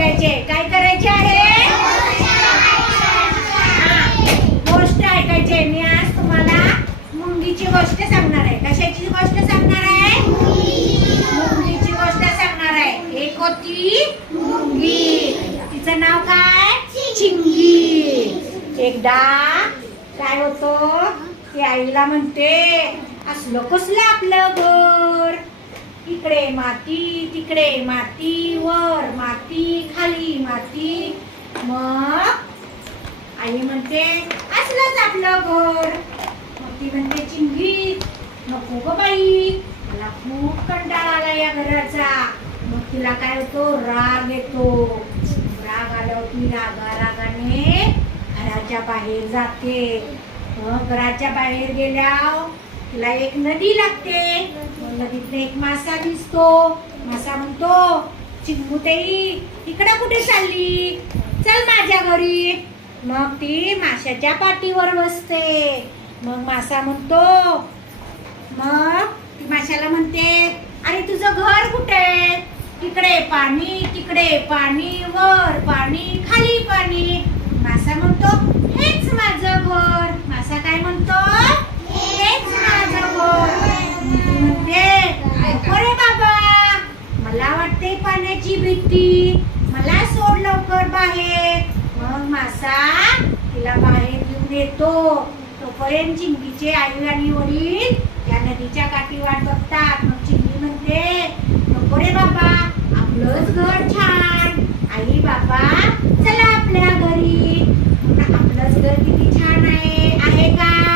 ऐकायचे काय करायचे आहे गोष्ट ऐकायचे मी आज तुम्हाला मुंगीची गोष्ट सांगणार आहे. कशाची गोष्ट सांगणार आहे? मुंगीची गोष्ट सांगणार आहे. एक होती मुंगी. तिचं नाव काय? चिंगी. एकदा काय होतो? ती आईला म्हणते असलं कसलं आपलं घर? इकडे माती तिकडे माती व माती मग आई म्हणते असलंच आपलं घर. मग ती म्हणते चिंगी नको ग बाई मला खूप कंटाळा आला या घराचा. मग तिला काय होतो राग येतो. राग आल्यावर ती रागा रागाने घराच्या बाहेर जाते. मग घराच्या बाहेर गेल्यावर तिला एक नदी लागते. नदीतला नदीतनं एक मासा दिसतो. मासा म्हणतो चिंगूताई इकडं कुठे चालली? चल माझ्या घरी. मग ती माशाच्या पाठीवर बसते. मग मासा म्हणतो मग ती माशाला म्हणते अरे तुझं घर कुठे आहे? तिकडे पाणी तिकडे पाणी वर पाणी खाली पाणी. मासा म्हणतो असा? तिला बाहेर घेऊन येतो. तोपर्यंत चिंगीचे आई आणि वडील त्या नदीच्या काठी वाट बघतात. मग चिंगी म्हणते नको रे बाबा आपलंच घर छान. आई बाबा चला आपल्या घरी. आपलंच घर किती छान आहे. आहे का?